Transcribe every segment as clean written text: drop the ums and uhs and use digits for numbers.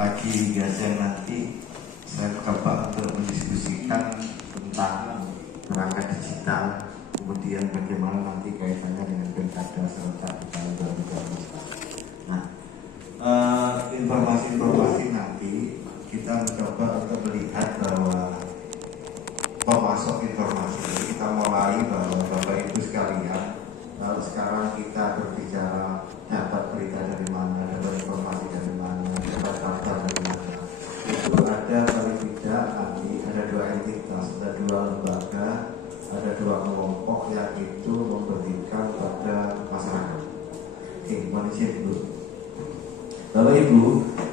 pagi hingga siang nanti saya coba untuk mendiskusikan tentang perangkat digital, kemudian bagaimana nanti kaitannya dengan pilkada serentak di tahun 2024. Nah, informasi-informasi nanti kita mencoba untuk melihat bahwa pemasok informasi ini kita mulai bahwa Bapak Ibu sekalian, kalau sekarang kita berbicara dapat berita dari mana, dapat informasi dari mana, dapat kabar dari mana, itu ada paling tidak nanti ada dua entitas, ada dua lembaga, ada dua kelompok yang itu memberikan pada masyarakat. Oke, manusia dulu. Bapak Ibu,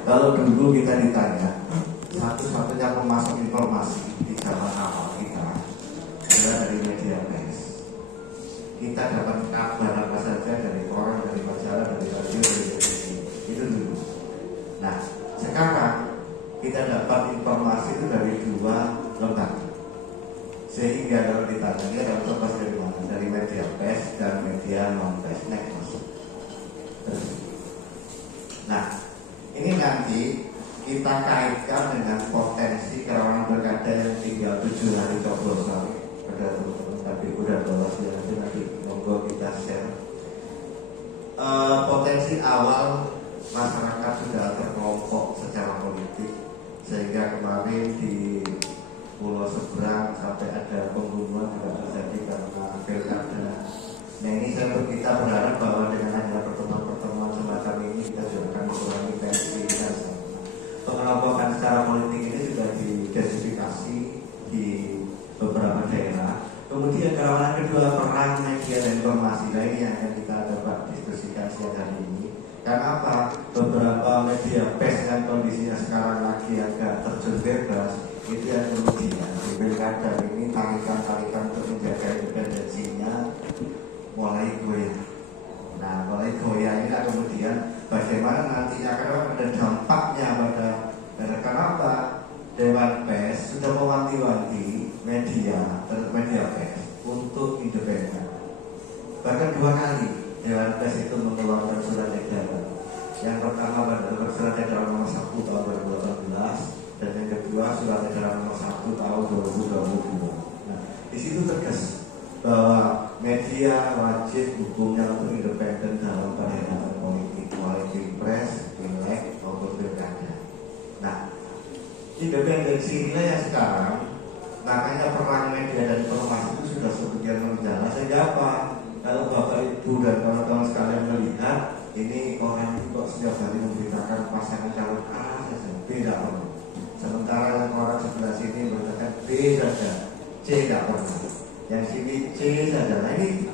kalau dulu kita ditanya satu-satunya pemasok informasi di zaman awal kita adalah dari media pers. Kita dapat kabar apa saja dari koran, dari majalah, dari radio, dari televisi. Itu dulu. Nah, sekarang kita dapat informasi itu dari dua lembaga. Sehingga kalau ditanya dia dapat informasi dari mana? Dari media pers dan media non pers. Nah, ini nanti kita kaitkan dengan potensi kerawanan pilkada yang tinggal 7 hari coblosan. Pada teman-teman tapi udah lolos ya, nanti monggo kita share. Potensi awal masyarakat sudah terkelompok secara politik, sehingga kemarin di pulau seberang sampai ada pembunuhan juga terjadi karena pilkada. Nah, ini kita berharap bahwa dengan adanya pertemuan-pertemuan semacam ini kita juga akan mengurangi tensi dan pengelompokan secara politik ini sudah diidentifikasi di beberapa daerah. Kemudian kerawanan kedua, peran media dan informasi. Nah, ini yang akan kita dapat diskusikan siang hari ini. Karena apa? Beberapa media pers yang kondisinya sekarang lagi agak terjun bebas, itu yang kemudian di pilkada ini tarikan-tarikan untuk menjaga independensinya mulai goyah. Nah, mulai goyah ini kemudian bagaimana nantinya, karena ada dampaknya pada kenapa Dewan Pers sudah mewanti-wanti media pers untuk independen. Bahkan 2 kali Dewan Pers itu mengeluarkan surat edaran. Yang pertama pada surat edaran nomor 1 tahun 2018 dan yang kedua surat edaran nomor 1 tahun 2022. Nah, di situ tegas bahwa media wajib hukumnya untuk independen dalam perhelatan politik, mulai pilpres, pileg maupun pilkada. Nah, independensi inilah yang sekarang makanya perang media dan informasi itu sudah sebagian menjalan. Sehingga apa? Kalau Bapak Ibu dan kawan-kawan sekalian melihat ini orang itu kok setiap hari memberitakan pasangan calon A saja, B tidak pernah. Sementara yang orang sebelah sini mengatakan B saja, C tidak pernah. Yang sini C saja. Nah, ini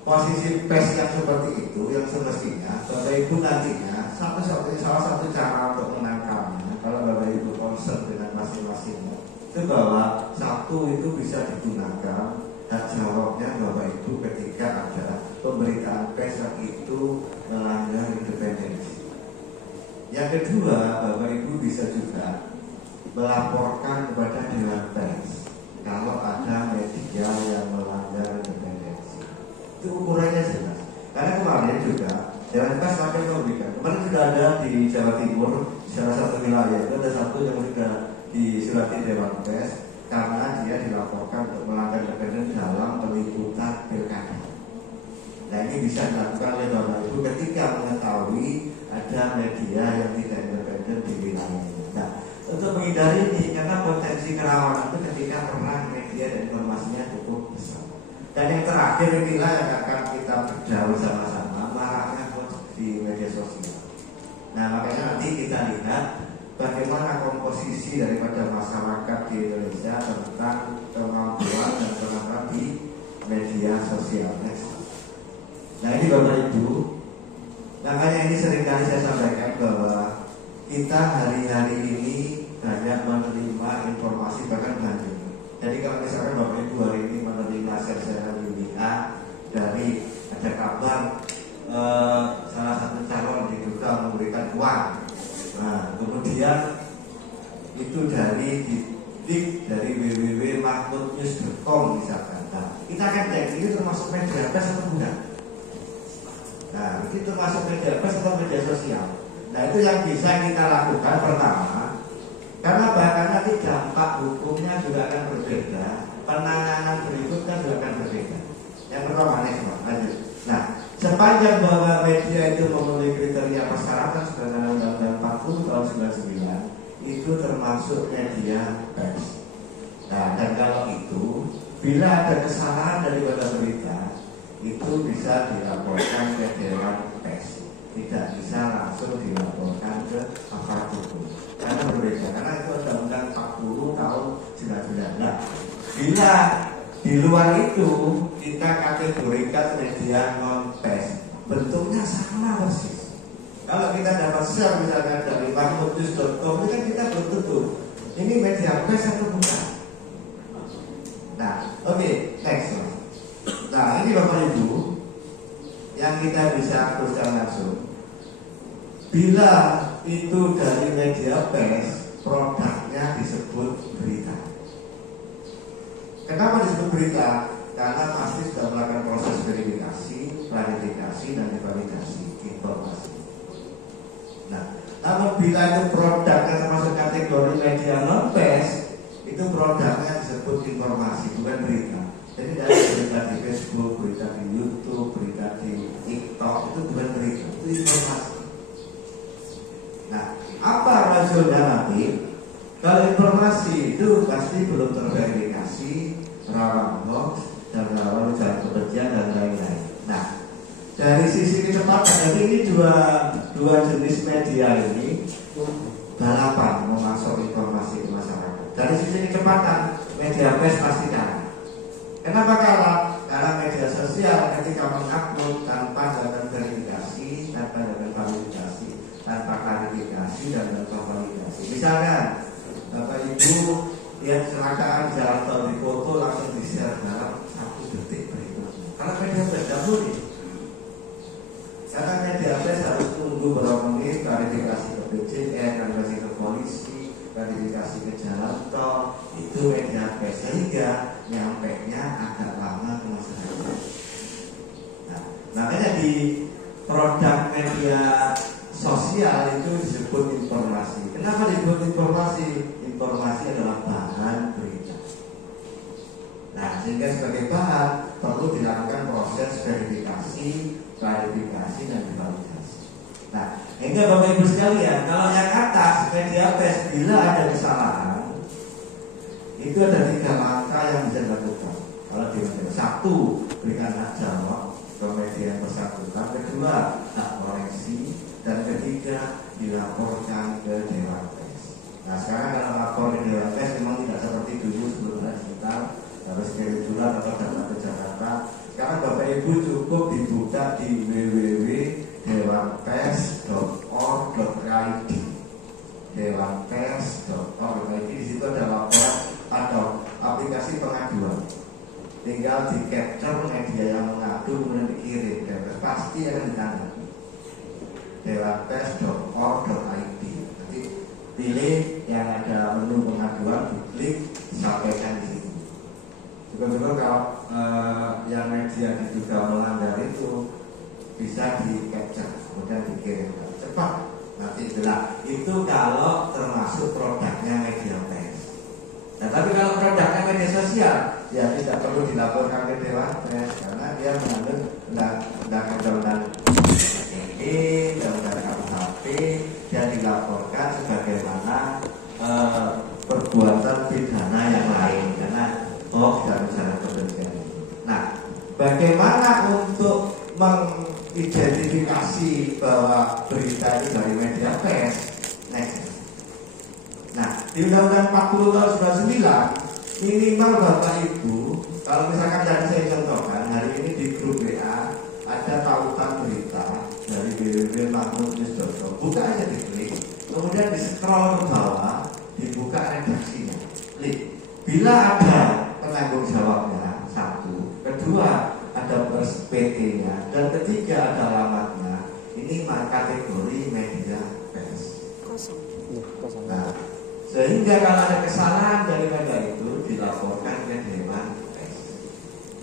posisi pers yang seperti itu yang semestinya Bapak Ibu nantinya salah satu cara untuk menangkalnya, kalau Bapak Ibu concern dengan masing-masingnya, itu bahwa satu itu bisa digunakan hak jawabnya Bapak Ibu ketika ada pemberitaan pers yang itu melanggar independensi. Yang kedua, Bapak Ibu bisa juga melaporkan kepada Dewan Pers kalau ada media yang melanggar independensi. Itu ukurannya jelas. Karena kemarin juga Dewan Pers sampai memberikan, kemarin sudah ada di Jawa Timur, di salah satu wilayah itu ada satu yang sudah disurati Dewan Pers karena dia dilaporkan untuk melanggar independen dalam peliputan pilkada. Nah, ini bisa dilakukan oleh Bapak Ibu ketika mengetahui ada media yang tidak independen di wilayah ini. Nah, untuk menghindari ini, karena potensi kerawanan itu ketika peran media dan informasinya cukup besar. Dan yang terakhir inilah yang akan kita berjauh sama-sama, maraknya hoax di media sosial. Nah, makanya nanti kita lihat bagaimana komposisi daripada masyarakat di Indonesia tentang kemampuan dan peran di media sosial. Nah, ini Bapak Ibu, makanya ini seringkali saya sampaikan bahwa kita hari-hari ini banyak menerima informasi bahkan banyak. Jadi kalau misalkan Bapak Ibu hari ini menerima share-share di WA dari ada kabar salah satu calon diduga memberikan uang. Nah, kemudian itu dari www.mahmudnews.com misalkan. Nah, kita akan cek ini termasuk media pers atau bukan. Nah, itu termasuk media pers atau media sosial. Nah itu yang bisa kita lakukan pertama, karena bahkan nanti dampak hukumnya juga akan berbeda, penanganan berikutnya juga akan berbeda. Yang pertama, lanjut. Nah, sepanjang bahwa media itu memenuhi kriteria persyaratan sebagaimana Undang-Undang 40 tahun 99, itu termasuk media pers. Nah, dan kalau itu, bila ada kesalahan daripada berita, itu bisa dilaporkan ke Dewan Pers. Tidak bisa langsung dilaporkan ke aparat hukum. Karena berbeda, karena itu Undang-Undang 40 tahun 99. Nah, bila di luar itu kita kategorikan media non-pers, bentuknya sama persis. Kalau kita dapat share misalkan dari mahmudnews.com, ini kan kita belum tentu ini media pers atau bukan. Nah, oke, next. Nah, ini Bapak Ibu yang kita bisa teruskan langsung. Bila itu dari media pers, produknya disebut berita. Kenapa disebut berita? Karena pasti sudah melakukan proses verifikasi, klarifikasi, dan validasi informasi. Nah, namun bila itu produknya termasuk kategori media non-pers, itu produknya disebut informasi, bukan berita. Jadi dari berita di Facebook, berita di YouTube, berita di TikTok, itu bukan berita, itu informasi. Nah, apa rasionalnya nanti? Kalau informasi itu pasti belum terverifikasi, rawan hoax, dan rawan ujaran kebencian dan lain-lain. Nah, dari sisi kecepatan, jadi ini dua jenis media ini balapan memasuk informasi ke masyarakat. Dari sisi kecepatan, media pers pasti kalah. Kenapa kalah? Karena media sosial ketika mengupload tanpa melakukan verifikasi, tanpa melakukan validasi, tanpa klarifikasi dan tanpa validasi. Misalnya, Bapak Ibu lihat kecelakaan jalan tol di foto langsung di-share dalam 1 detik berikutnya. Karena media pers tidak boleh. Karena media pers harus tunggu beberapa menit, klarifikasi ke BCN, klarifikasi ke polisi, klarifikasi ke jalan tol, itu media pers, sehingga nyampainya agak lama ke masyarakat. Nah, makanya di produk media sosial itu disebut informasi. Kenapa disebut informasi? Informasi adalah bahan berita. Nah, sehingga sebagai bahan perlu dilakukan proses verifikasi, klarifikasi, dan validasi. Nah, hingga Bapak Ibu sekalian, kalau yang atas media pers bila ada kesalahan, itu ada 3 langkah yang bisa dilakukan. Kalau di media 1, berikan hak jawab ke media yang bersangkutan. 2, hak koreksi. Dan 3, dilaporkan ke Dewan Pers. Nah, sekarang kalau lapor ke Dewan Pers memang tidak seperti dulu sebelum ada digital, harus kirim surat atau datang ke Jakarta. Sekarang Bapak Ibu cukup dibuka di www.dewanpers.org.id. Dewanpers.org.id, di situ ada laporan atau aplikasi pengaduan. Tinggal di capture media yang mengadu kemudian dikirim, dan pasti akan ditangani. Dewanpers.org.id. Nanti pilih yang ada menu pengaduan, diklik, sampaikan di situ. Juga kalau yang media diduga melanggar itu bisa di capture, kemudian dikirim cepat. Nanti jelas. Itu kalau termasuk produknya media pers. Nah, tapi kalau produknya media sosial, ya tidak perlu dilaporkan ke Dewan Pers karena dia mengandung undang-undang undang-undang KUHP, dan dilaporkan sebagaimana perbuatan pidana yang lain karena hoax dan ujaran kebencian. Nah, bagaimana untuk mengidentifikasi bahwa berita itu dari media pers? Next. Nah, di Undang-Undang 40 tahun 99 minimal Bapak Ibu, kalau misalkan yang saya contohkan hari ini di grup WA ada tautan berita dari www.mahmudnews.com, buka aja, diklik, kemudian di scroll ke bawah, dibuka redaksinya, klik. Bila ada penanggung jawabnya, 1, 2 ada PT-nya, dan 3 ada alamatnya, ini kategori media pers. Nah, sehingga kalau ada kesalahan daripada itu dilaporkan ke Dewan Pers.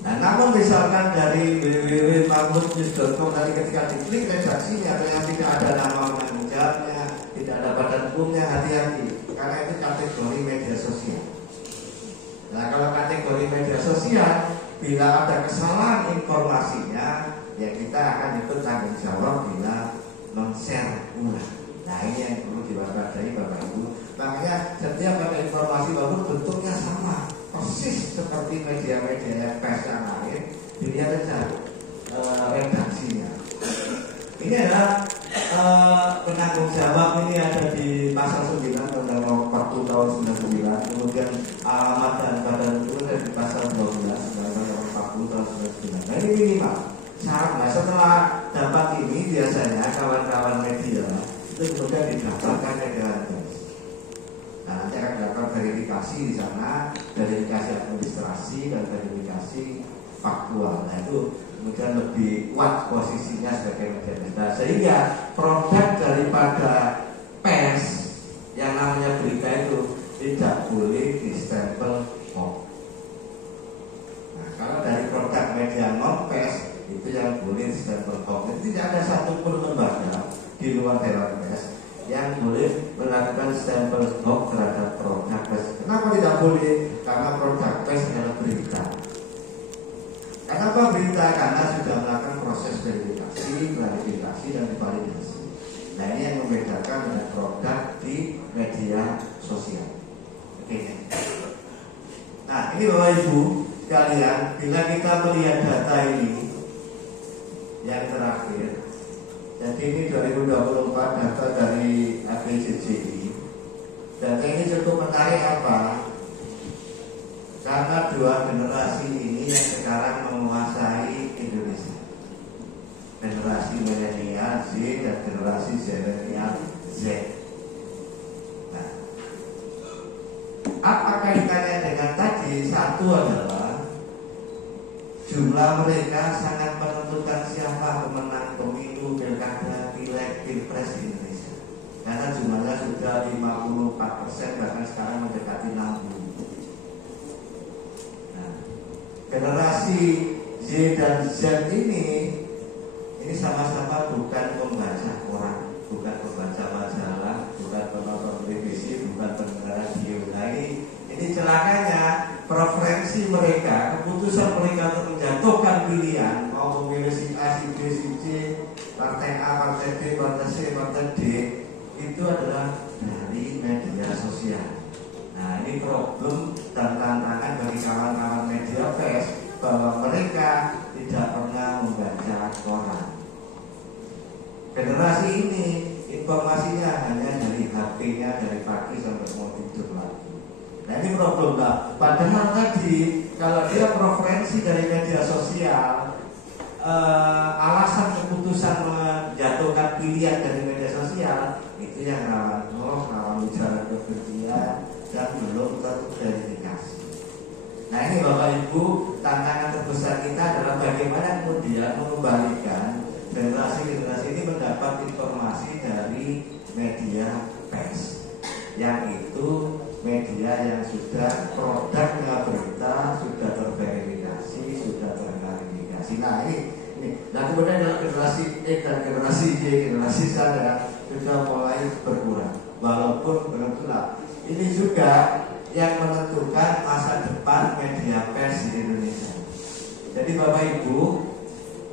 Nah, namun misalkan dari www.mahmudnews.com tadi ketika diklik redaksinya yang tidak ada nama penanggung legalnya, tidak ada badan hukumnya, hati-hati, karena itu kategori media sosial. Nah, kalau kategori media sosial, bila ada kesalahan informasinya, ya kita akan ikut tanggung jawab bila non-share ulang. Nah, ini yang perlu diwaspadai Bapak Ibu. Makanya setiap ada informasi baru bentuknya sama, persis seperti media-media pers yang lain, dilihat saja redaksinya. Ini adalah penanggung jawab, ini ada di pasal 9 Undang-Undang Nomor 40 tahun 99. Kemudian alamat dan badan hukum ada di pasal 12 Undang-Undang Nomor 40 tahun 99. Nah, ini minimal syarat. Nah, setelah dapat ini biasanya kawan-kawan media itu kemudian didaftarkan ke Dewan Pers. Nah, nanti akan dilakukan verifikasi di sana, verifikasi administrasi dan verifikasi faktual. Nah, itu kemudian lebih kuat posisinya sebagai media berita, sehingga produk daripada pers yang namanya berita itu tidak boleh distempel hoax. Nah, kalau dari produk media non pers itu yang boleh distempel hoax. Jadi tidak ada satupun lembaga di luar Dewan Pers yang boleh melakukan stempel hoax terhadap produk pers. Kenapa tidak boleh? Karena produk pers adalah berita. Kenapa berita? Karena sudah melakukan proses verifikasi, klarifikasi, dan validasi. Nah, ini yang membedakan dengan produk di media sosial. Oke. Nah, ini Bapak Ibu sekalian, bila kita melihat data ini yang terakhir, jadi ini 2024 data dari APJJI. Data ini cukup menarik apa? Karena dua generasi ini yang sekarang menguasai Indonesia, generasi milenial Z dan generasi zilenial Z. Nah, apa kaitannya dengan tadi? Satu adalah jumlah mereka sangat menentukan siapa pemenang pemilu, pilkada, pileg, pilpres di Indonesia. Karena jumlahnya sudah 54%, bahkan sekarang mendekati 60%. Generasi Z dan Z ini sama-sama bukan pembaca koran, bukan pembaca majalah, bukan penonton televisi, bukan pendengar radio. Nah, ini celakanya preferensi mereka, keputusan mereka untuk menjatuhkan pilihan mau memilih si A, si B, si C, partai A, partai B, partai C, partai D, itu adalah dari media sosial. Nah, ini problem dan tantangan bagi kawan-kawan media pers bahwa mereka tidak pernah membaca koran. Generasi ini informasinya hanya dari HP-nya dari pagi sampai mau tidur lagi. Nah, ini problem lah. Padahal tadi kalau dia preferensi dari media sosial, alasan keputusan menjatuhkan pilihan dari media sosial itu yang rawan hoax, rawan ujaran kebencian, dan belum terverifikasi. Nah, ini Bapak Ibu, tantangan terbesar kita adalah bagaimana kemudian mengembalikan generasi-generasi ini mendapat informasi dari media pers, yang itu media yang sudah produknya berita, sudah terverifikasi, sudah terklarifikasi. Nah, ini. Nah, kemudian dalam generasi X dan generasi Y, generasi saya sudah mulai berkurang, walaupun belum gelap. Ini juga yang menentukan masa depan media pers di Indonesia. Jadi Bapak Ibu,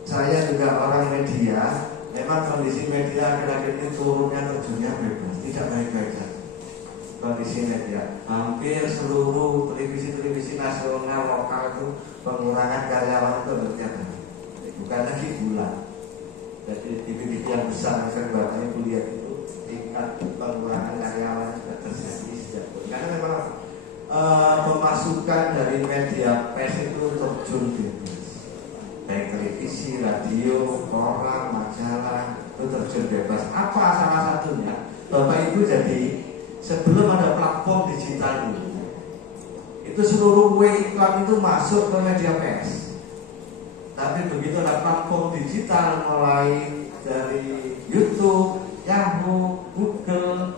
saya juga orang media. Memang kondisi media akhir-akhir ini turunnya terjunnya bebas, tidak baik-baik saja. Kondisi media, hampir seluruh televisi nasional lokal itu pengurangan karyawan itu terjadi. Bukan lagi bulan. Jadi TV yang besar, misalnya Bapak Ibu lihat itu tingkat pengurangan karyawan sudah terjadi sejak itu. Karena memang pemasukan dari media pers itu terjun bebas, baik televisi, radio, koran, majalah itu terjun bebas. Apa salah satunya? Bapak Ibu, jadi sebelum ada platform digital itu seluruh iklan itu masuk ke media pers. Tapi begitu ada platform digital mulai dari YouTube, Yahoo, Google,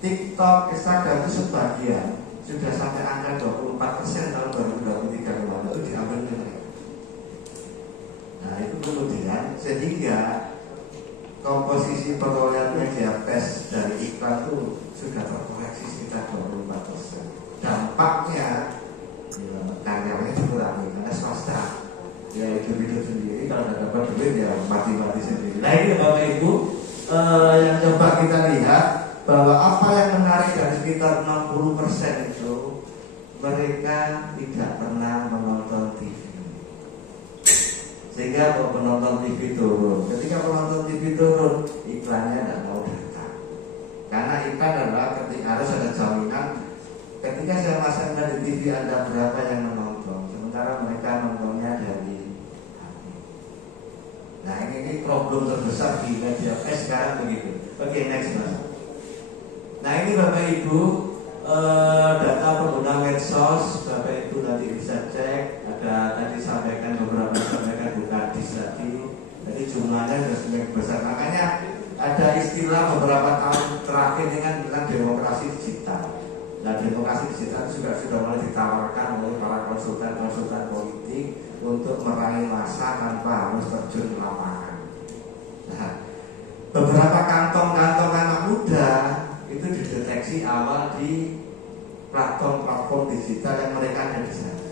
TikTok, Instagram itu sebagian sudah sampai angka 24% tahun 2023 kemarin itu diambil mereka. Nah, itu kemudian sehingga komposisi perolehan media pers dari iklan itu sudah terkoreksi sekitar 24%. Dampaknya karyawannya dikurangi karena swasta ya hidup sendiri, kalau nggak dapat duit ya mati-mati sendiri. Nah ini Bapak Ibu yang coba kita lihat bahwa apa yang menarik dari sekitar 60% itu mereka tidak pernah menonton TV. Sehingga kalau penonton TV turun, ketika penonton TV turun, iklannya tidak mau datang. Karena iklan adalah ketika harus ada jaminan. Ketika saya masangkan di TV ada berapa yang menonton, sementara mereka nontonnya dari HP. Nah ini problem terbesar di media sekarang begitu. Oke, next mas. Nah ini Bapak Ibu data pengguna medsos, Bapak Ibu nanti bisa cek. Ada tadi sampaikan beberapa sampaikan buka dis tadi. Jadi jumlahnya sudah semakin besar. Makanya ada istilah beberapa tahun terakhir ini kan bilang demokrasi digital. Nah demokrasi digital itu juga sudah mulai ditawarkan oleh para konsultan politik untuk meraih massa tanpa harus terjun ke lapangan. Nah, beberapa kantong-kantong anak muda itu dideteksi awal di platform-platform digital yang mereka ada di sana.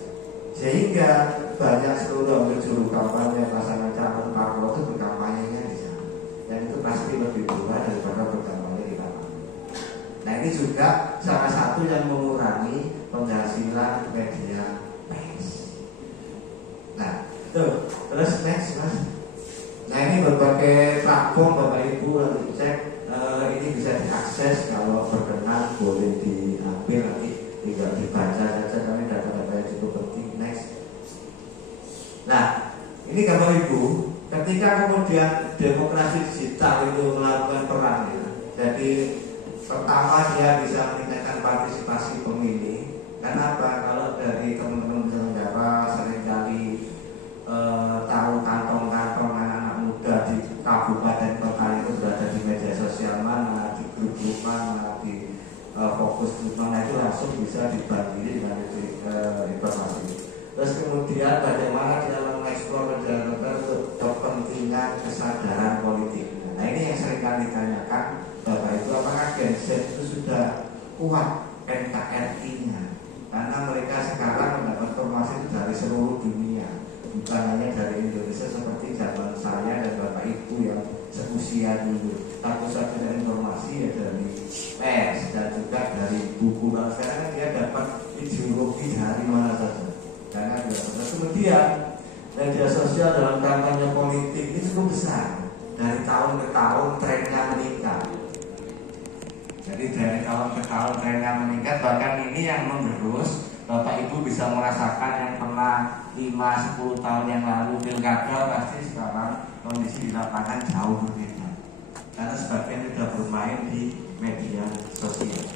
Sehingga banyak seluruh juru kampanye pasangan calon parpol itu berkampanyenya di sana. Dan itu pasti lebih murah daripada berkampanye di lapangan. Nah ini juga salah satu yang mengurangi penghasilan media pers. Nah tuh, terus next mas. Nah ini berbagai platform Bapak Ibu nanti cek. Ini bisa diakses, kalau berkenan boleh diambil, nanti tinggal dibaca saja karena data-data yang cukup penting. Next. Nah ini Bapak Ibu, ketika kemudian demokrasi digital itu melakukan peran ya. Jadi pertama dia bisa meningkatkan partisipasi pemilih. Kenapa? Kalau dari teman-teman penyelenggara seringkali tahu kantong-kantong anak-anak muda di kabupaten kota itu berada di media sosial mana, di grup mana, di fokus grup mana, itu langsung bisa dibagi dengan informasi. Terus kemudian bagaimana dia mengeksplor media untuk kepentingan kesadaran politik. Nah ini yang sering kali ditanyakan Bapak Ibu, apakah Gen Z itu sudah kuat NKRI-nya? Karena mereka sekarang mendapat informasi itu dari seluruh dunia, bukan hanya dari Indonesia seperti zaman saya dan Bapak Ibu yang seusia dulu. Satu-satunya informasi ya dari pers dan juga dari buku. Kalau sekarang dia dapat ideologi dari mana saja. Karena kemudian media sosial dalam kampanye politik ini cukup besar. Dari tahun ke tahun trennya meningkat. Jadi dari tahun ke tahun trennya meningkat. Bahkan ini yang menggerus, Bapak Ibu bisa merasakan yang pernah 5-10 tahun yang lalu pilkada, pasti sekarang kondisi di lapangan jauh berbeda. Karena sebagian sudah bermain di media sosial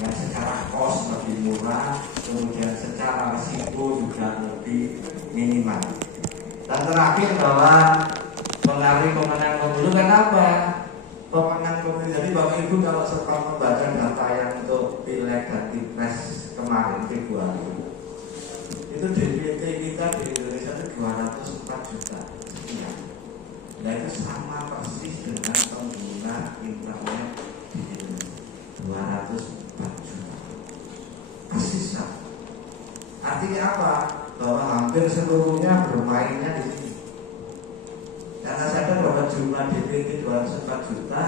yang secara cost lebih murah, kemudian secara risiko juga lebih minimal. Dan terakhir bahwa pengaruh pemenang pemilu, kenapa? Pemenang pemilu, jadi Bapak Ibu kalau sempat membaca data yang untuk pileg dan pilpres kemarin Februari, itu DPT kita di Indonesia itu 204 juta sekian. Nah itu sama persis dengan pengguna internet di Indonesia, 204 juta persis sama. Artinya apa? Bahwa hampir seluruhnya bermainnya di sini. Karena sadar bahwa jumlah DPT 204 juta,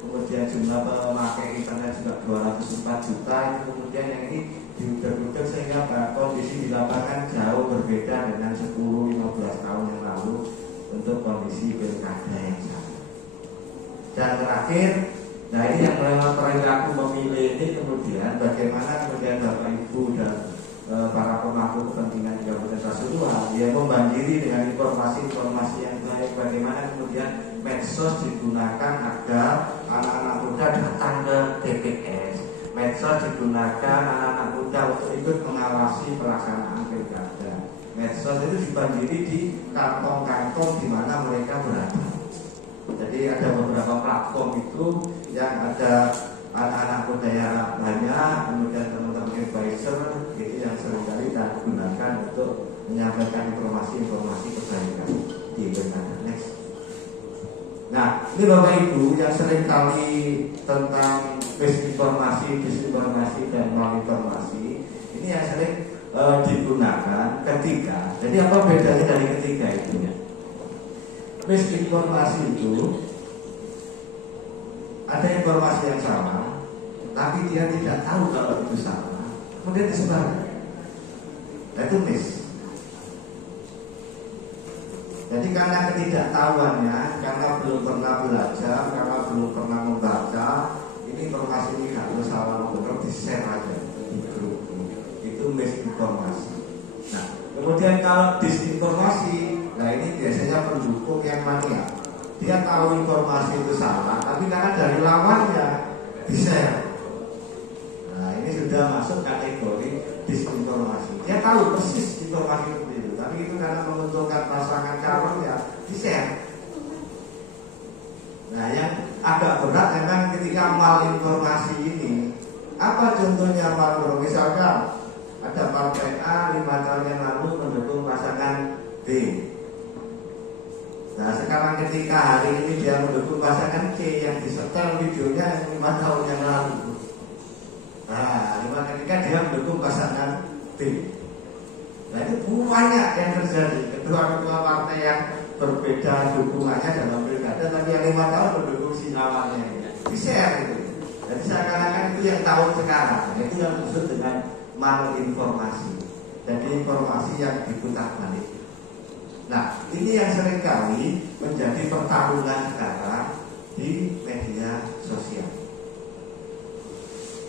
kemudian jumlah pemakai internet juga 204 juta, kemudian yang ini diukur-ukur sehingga kondisi di lapangan jauh berbeda dengan 10-15 tahun yang lalu untuk kondisi pilkada yang sama. Dan terakhir, nah ini yang memang perilaku memilih ini kemudian bagaimana kemudian Bapak Ibu dan para pemangku kepentingan di Kabupaten Pasuruan yang membanjiri dengan informasi-informasi yang baik, bagaimana kemudian medsos digunakan agar anak-anak muda datang ke TPS, medsos digunakan anak-anak muda untuk ikut mengawasi pelaksanaan pilkada, medsos itu dibanjiri di kantong-kantong di mana mereka berada. Jadi ada beberapa platform itu yang ada anak-anak muda yang banyak, kemudian teman-teman advisor itu yang seringkali kita gunakan untuk menyampaikan informasi-informasi kebaikan di pilkada. Next. Nah, ini Bapak Ibu yang sering kali tentang misinformasi, disinformasi, dan malinformasi, ini yang sering digunakan ketika. Jadi apa bedanya dari ketiga itu ya? Misinformasi itu ada informasi yang salah, tapi dia tidak tahu kalau itu salah, kemudian disebarkan. Nah, itu mis. Jadi karena ketidaktahuannya, karena belum pernah belajar, karena belum pernah membaca, ini informasi ini harus salah benar di share aja di grup. Itu misinformasi. Nah, kemudian kalau disinformasi, nah ini biasanya pendukung yang mania. Dia tahu informasi itu salah, tapi karena dari lawannya di share. Nah, ini sudah masuk kategori disinformasi. Dia tahu persis informasi itu, tapi itu karena menguntungkan pasangan calon ya di share. Nah, yang agak berat memang ketika malinformasi ini. Apa contohnya malinformasi? Misalkan ada partai A 5 tahun yang lalu mendukung pasangan B. Nah, sekarang ketika hari ini dia mendukung pasangan C yang disetel videonya 5 tahun yang lalu. Nah, ketika dia mendukung pasangan B. Nah, itu banyak yang terjadi. Kedua partai yang berbeda dukungannya dalam pilkada, tapi yang 5 tahun mendukung si lawannya di share itu. Jadi seakan-akan itu yang tahun sekarang. Itu yang disebut dengan malinformasi. Jadi informasi yang diputar balik. Nah, ini yang seringkali menjadi pertarungan sekarang di media sosial.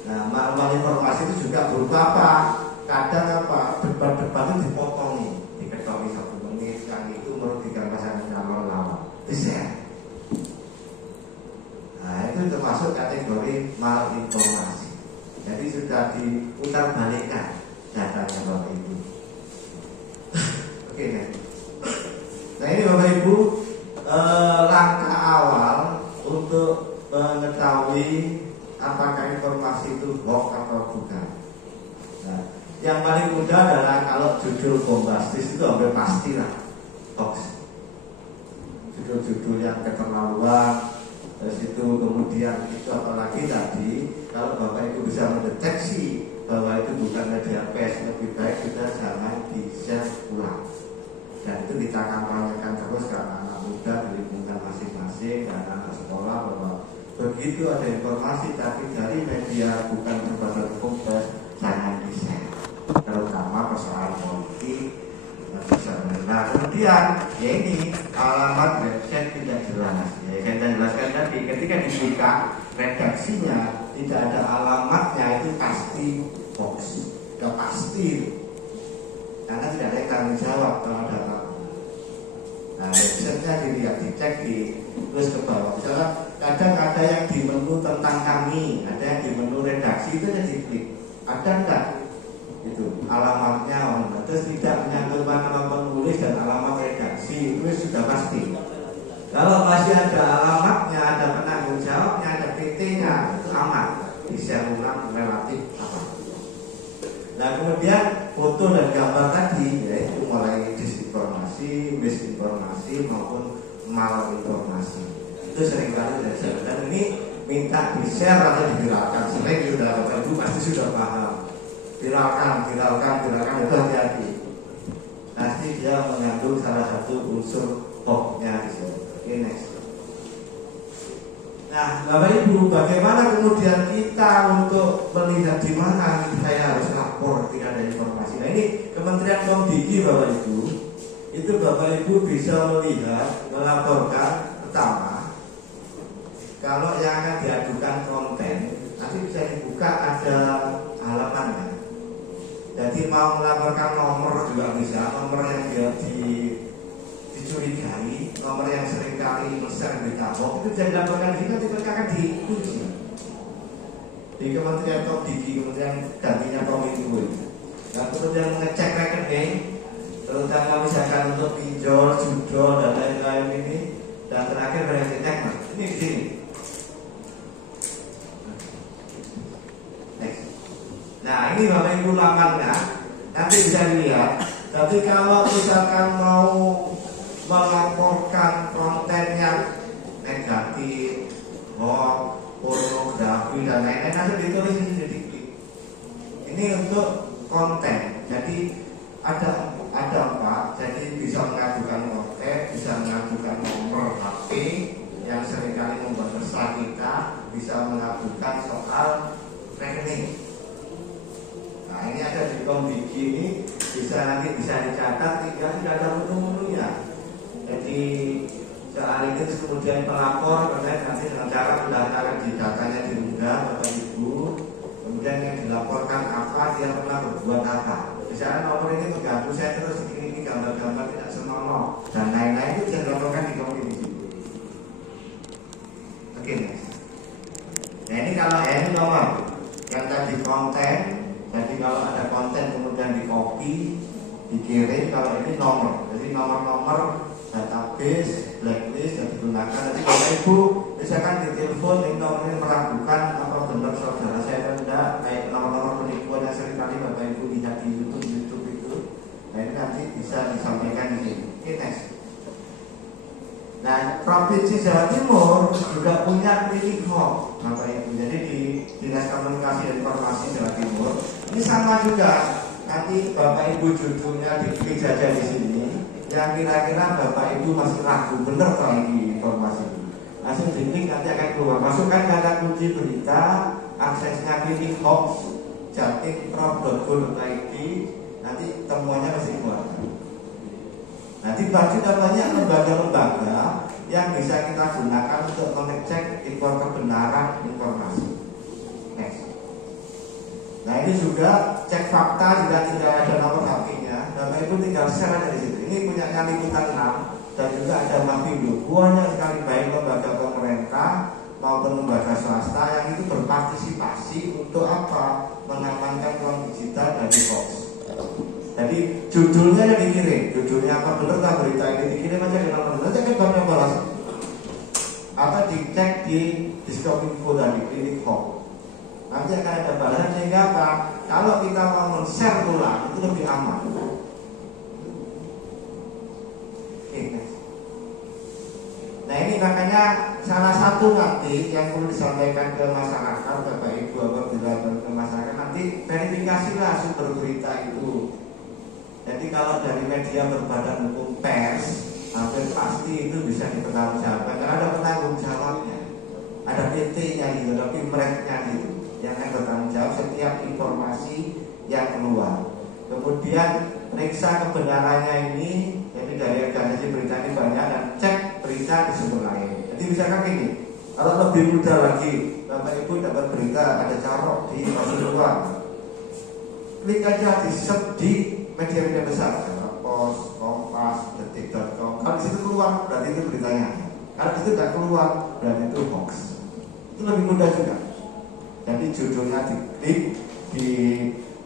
Nah, malinformasi itu juga berupa apa? Kadang apa? Debat-debat itu dipotongi, diketahui 1 menit, yang itu merugikan pasangan calon lawan. Di-share. Nah, itu termasuk kategori malinformasi. Jadi sudah diputar balikkan datanya Bapak Ibu. Oke, nah ini Bapak Ibu langkah awal untuk mengetahui apakah informasi itu hoax atau bukan. Nah, yang paling mudah adalah kalau judul bombastis itu hampir pastilah hoax. Judul-judul yang keterlaluan, terus itu kemudian itu apalagi tadi kalau Bapak Ibu bisa mendeteksi bahwa itu bukan media pers, lebih baik kita jangan di-share ulang. Dan itu kita kampanyekan terus ke anak-anak muda di lingkungan masing-masing dan anak sekolah bahwa begitu ada informasi tapi dari media bukan berbasis hukum pers, jangan di-share. Terutama persoalan politik. Nah, kemudian ya ini alamat website tidak jelas. Ya, saya jelaskan tadi ketika dibuka redaksinya tidak ada alamatnya, itu pasti hoax. Sudah pasti. Karena tidak ada yang tanggung jawab kalau ada apa-apa. Nah, websitenya dilihat, dicek, terus ke bawah. Misalnya kadang ada yang di menu tentang kami, ada yang di menu redaksi, itu aja diklik. Ada enggak? Itu alamatnya, terus tidak menyantumkan nama penulis dan alamat redaksi, itu sudah pasti. Kalau masih ada alamatnya, ada penanggung jawabnya, ada PT-nya, itu aman. Di-share ulang relatif apa. Nah, kemudian foto dan gambar tadi yaitu mulai disinformasi, misinformasi maupun malinformasi. Itu seringkali terjadi. Dan ini minta di-share atau diviralkan. Sering sudah Bapak Ibu pasti sudah paham. Viralkan itu hati-hati. Pasti dia mengandung salah satu unsur hoax-nya di sini. Oke, next. Nah, Bapak Ibu, bagaimana kemudian kita untuk melihat di mana saya harus lapor tidak ada informasi? Nah, ini Kementerian Komdigi Bapak Ibu, itu Bapak Ibu bisa melihat, melaporkan pertama, kalau yang akan diadukan konten, nanti bisa dibuka ada halamannya. Jadi mau melaporkan nomor juga bisa, nomor yang dia dicurigai, nomor yang sering kali share berita hoax, itu bisa dilaporkan di sini, nanti mereka akan dikunci di Kementerian Komdigi, Kementerian gantinya Kominfo. Nah, kemudian mengecek rekening, terutama misalkan untuk pinjol, judol dan lain-lain ini, dan terakhir cek mas, ini di sini. Nah, ini Bapak Ibu lamannya, nanti bisa dilihat. Tapi kalau misalkan mau melaporkan konten yang pornografi dan lain-lain nanti ditulis di sini diklik. Ini untuk konten. Jadi ada apa? Jadi bisa mengajukan konten, bisa mengajukan nomor HP yang seringkali membuat resah kita, bisa mengajukan soal rekening. Nah ini ada di Komdigi ini, nanti bisa dicatat, tinggal tidak ada menu-menunya. Jadi soal ini kemudian pelapor nanti dengan cara pendaftaran di datanya diunggah Bapak Ibu, kemudian yang dilaporkan apa, dia pernah berbuat apa. Misalnya nomor ini mengganggu saya terus ini gambar-gambar tidak senonoh dan lain-lain, itu bisa dilaporkan di Komdigi. Oke, guys. Nah ini kalau ini nomor yang tadi konten. Jadi kalau ada konten kemudian di copy, dikirim. Kalau ini nomor, jadi nomor-nomor database, blacklist yang digunakan. Nanti Bapak Ibu misalkan di telepon ini nomor ini meragukan apa benar saudara saya tidak, kayak nomor-nomor penipuan yang seringkali Bapak Ibu lihat di YouTube itu. Nah ini nanti bisa disampaikan di sini. Oke, next. Nah, Provinsi Jawa Timur juga punya klinik home, Bapak Ibu. Jadi di Dinas Komunikasi dan Informasi Jawa Timur ini sama juga. Nanti Bapak Ibu judulnya diklik saja di sini. Yang kira-kira Bapak Ibu masih ragu benar kalau ini informasi, langsung diklik nanti akan keluar. Masukkan kata kunci berita, aksesnya klinik home jatimprof.go.id, nanti temuannya pasti keluar. Nanti sudah banyak lembaga-lembaga yang bisa kita gunakan untuk mengecek kebenaran informasi. Next. Nah ini juga cek fakta, juga tinggal ada nomor HP-nya. Bapak Ibu tinggal share aja di situ. Ini punya Liputan 6 dan juga ada Mavindo. Banyak sekali baik lembaga pemerintah maupun lembaga swasta yang itu berpartisipasi untuk apa? Mengamankan uang digital dari hoax. Jadi judulnya yang dikirim, judulnya apa benar tak berita ini dikirim aja ke nomor nanti akan banyak balas. Atau dicek di Diskominfo tadi klinik home. Nanti akan ada balasan sehingga apa? Kalau kita mau men-share ulang itu lebih aman. Oke, next. Nah ini makanya salah satu nanti yang perlu disampaikan ke masyarakat, Bapak Ibu apabila ke masyarakat nanti verifikasilah sumber berita itu. Jadi kalau dari media berbadan hukum pers, hampir pasti itu bisa dipertanggungjawabkan karena ada penanggung jawabnya, ada PT-nya gitu, ada pimretnya gitu, yang akan bertanggung jawab setiap informasi yang keluar. Kemudian periksa kebenarannya ini, jadi dari organisasi berita ini banyak dan cek berita di sumber lain. Jadi misalkan gini, kalau lebih mudah lagi, Bapak Ibu dapat berita ada carok di Pasuruan, klik aja di search di media-media besar, Pos, Kompas, Detik.com. Kalau di situ keluar berarti itu beritanya. Kalau di situ tidak keluar berarti itu hoax. Itu lebih mudah juga. Jadi judulnya diklik, di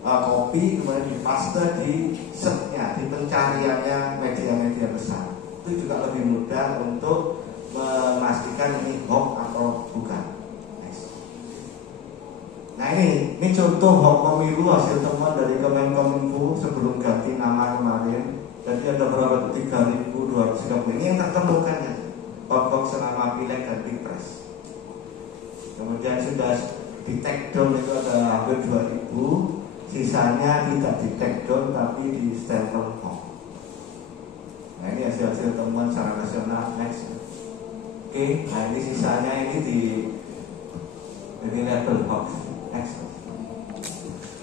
copy, kemudian dipaste di search-nya, di pencariannya media-media besar. Itu juga lebih mudah untuk memastikan ini hoax atau bukan. Nah ini contoh hoax pemilu hasil temuan dari Kemenkominfo sebelum ganti nama kemarin. Jadi ada berapa 3.230 ini yang tertemukan ya, hoax selama pileg dan pilpres. Kemudian sudah di take down itu ada hampir 2.000, sisanya tidak di take down tapi di stempel hoax. Nah ini hasil temuan secara nasional. Next. Oke, nah ini sisanya ini di label hoax.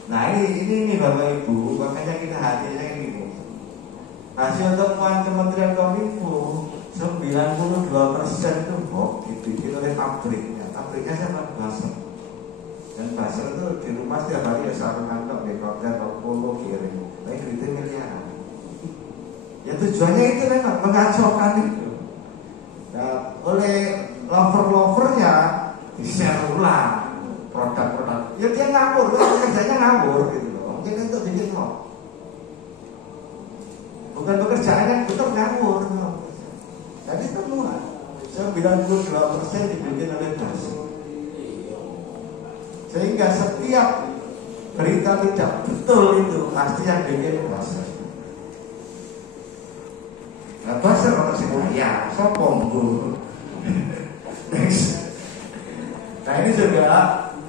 Nah ini Bapak Ibu, makanya kita hatinya ini. Hasil temuan Kementerian Kominfo 92% itu hoax dibikin oleh pabriknya. Pabriknya siapa? Basel. Dan Basel itu di rumah setiap hari ya sarungan tok di konten atau polo kirim. Tapi duitnya miliaran. Ya tujuannya itu memang mengacaukan itu. Nah, oleh lover-lovernya di-share ulang produk-produk. Ya dia ngawur, kerjanya ngawur gitu loh. Mungkin untuk bikin hoax. Bukan pekerjaan yang betul ngawur. Jadi semua 92% dibikin oleh Basel. Sehingga setiap berita tidak betul itu pasti yang bikin Basel. Nah, Basel orang sih ya, sopong bu. Next. Nah ini juga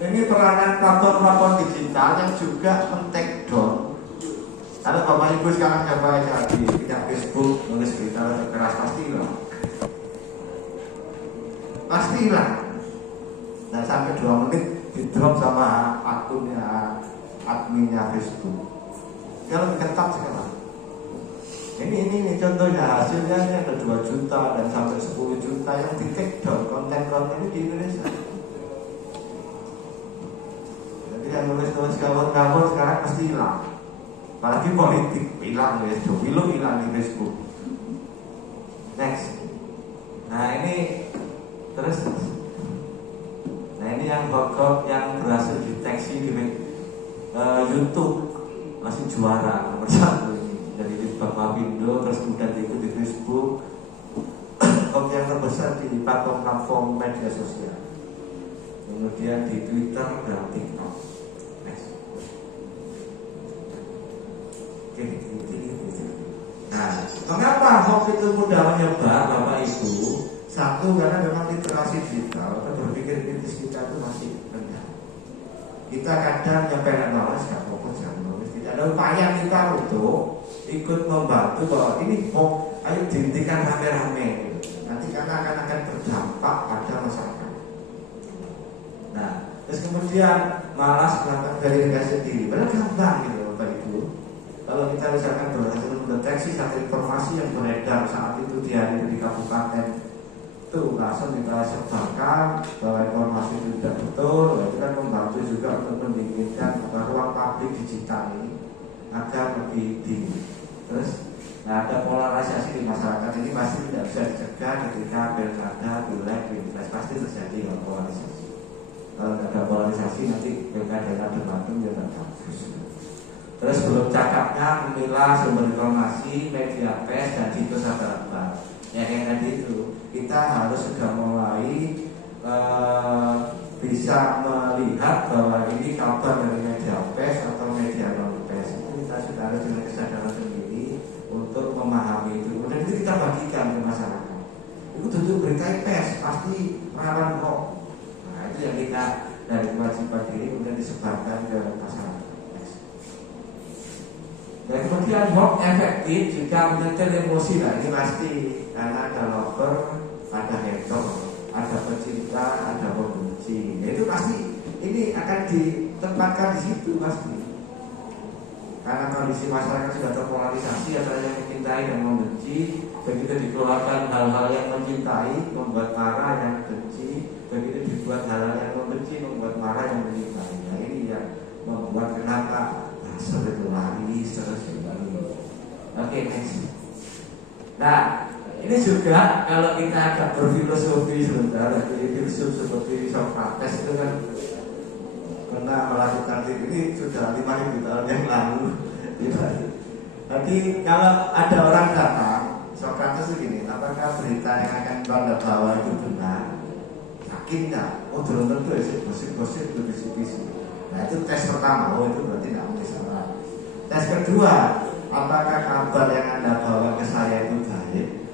Ini peranan platform-platform digital yang juga men-take down. Kalau Bapak Ibu sekarang coba aja di Facebook nulis berita keras pasti hilang. Pasti hilang. Nah sampai 2 menit di drop sama akunnya adminnya Facebook. Kalau ketat sekarang. Ini contohnya hasilnya ini ada 2 juta dan sampai 10 juta yang di take down konten-konten ini di Indonesia. Jadi yang nulis-nulis gawon-gawon sekarang pasti hilang. Apalagi politik hilang ya, Jomilo hilang di Facebook. Next. Nah ini terus. Nah ini yang bokok yang berhasil deteksi di YouTube masih juara nomor 1 ini. Dari Bapak Windo terus kemudian diikut di Facebook. Konten yang terbesar di platform media sosial. Kemudian di Twitter dan TikTok. Next. Nah, mengapa hoax itu mudah menyebar, Bapak Ibu? Satu, karena memang literasi digital atau berpikir kritis kita itu masih rendah. Kita kadang nyepelek nulis, nggak fokus jangan nulis. Tidak ada upaya kita untuk ikut membantu bahwa ini hoax, ayo dihentikan rame-rame. Nanti karena akan berdampak pada masyarakat. Nah, terus kemudian malas melakukan verifikasi diri. Padahal gampang gitu, Bapak Ibu. Kalau kita misalkan berhasil mendeteksi satu informasi yang beredar saat itu di kabupaten itu langsung kita sebarkan bahwa informasi itu tidak betul, itu kan membantu juga untuk mendinginkan ruang publik digital ini agar lebih dingin. Terus, nah ada polarisasi di masyarakat ini pasti tidak bisa dicegah ketika pilkada, pileg, pilpres pasti terjadi polarisasi. Kalau tidak ada polarisasi nanti pilkada berlangsung ya tidak bagus. Terus belum cakapnya memilah sumber informasi, media pers dan situs sahabat. Ya kayak tadi itu kita harus sudah mulai bisa melihat bahwa ini kabar dari media pers atau media non pers. Kita sudah harus dengan kesadaran sendiri untuk memahami itu. Kemudian itu kita bagikan ke masyarakat. Itu tentu berita pers pasti rawan kok. Nah itu yang kita dari kewajiban diri kemudian disebarkan ke masyarakat. Dan kemudian hoax efektif jika menyetel emosi. Nah ini pasti karena ada lover, ada hater, ada pecinta, ada pembenci. Ya, itu pasti ini akan ditempatkan di situ pasti. Karena kondisi masyarakat sudah terpolarisasi antara yang mencintai dan membenci. Begitu dikeluarkan hal-hal yang mencintai membuat marah yang benci. Begitu dibuat hal-hal yang membenci membuat marah yang mencintai. Nah ini yang membuat kenapa seperti lari terus kembali. Oke, next. Nah, ini juga kalau kita agak berfilosofi sebentar, filsuf seperti Socrates itu kan pernah melakukan ini sudah 5.000 tahun yang lalu. Jadi kalau ada orang datang, Socrates itu gini, apakah berita yang akan Anda bawa itu benar? Yakin nggak? Oh, belum tentu ya, gosip-gosip itu bisik-bisik. Nah itu tes pertama, oh itu berarti tidak mungkin salah. Tes kedua, apakah kabar yang Anda bawa ke saya itu baik?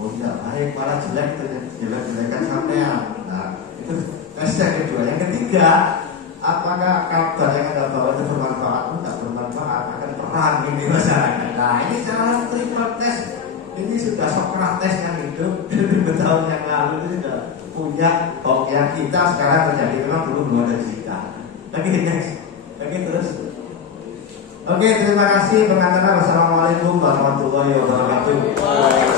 Oh tidak baik, malah jelek, jelek-jelekan sampean. Nah itu tes yang kedua. Yang ketiga, apakah kabar yang Anda bawa itu bermanfaat? Oh tidak bermanfaat, akan perang ini masyarakat. Nah ini cara triple test. Ini sudah Socrates yang hidup 2000 tahun yang lalu itu sudah punya hoax yang kita sekarang terjadi memang belum ada jika. Oke, next. Oke, terus. Oke, terima kasih pengantar. Wassalamualaikum warahmatullahi wabarakatuh.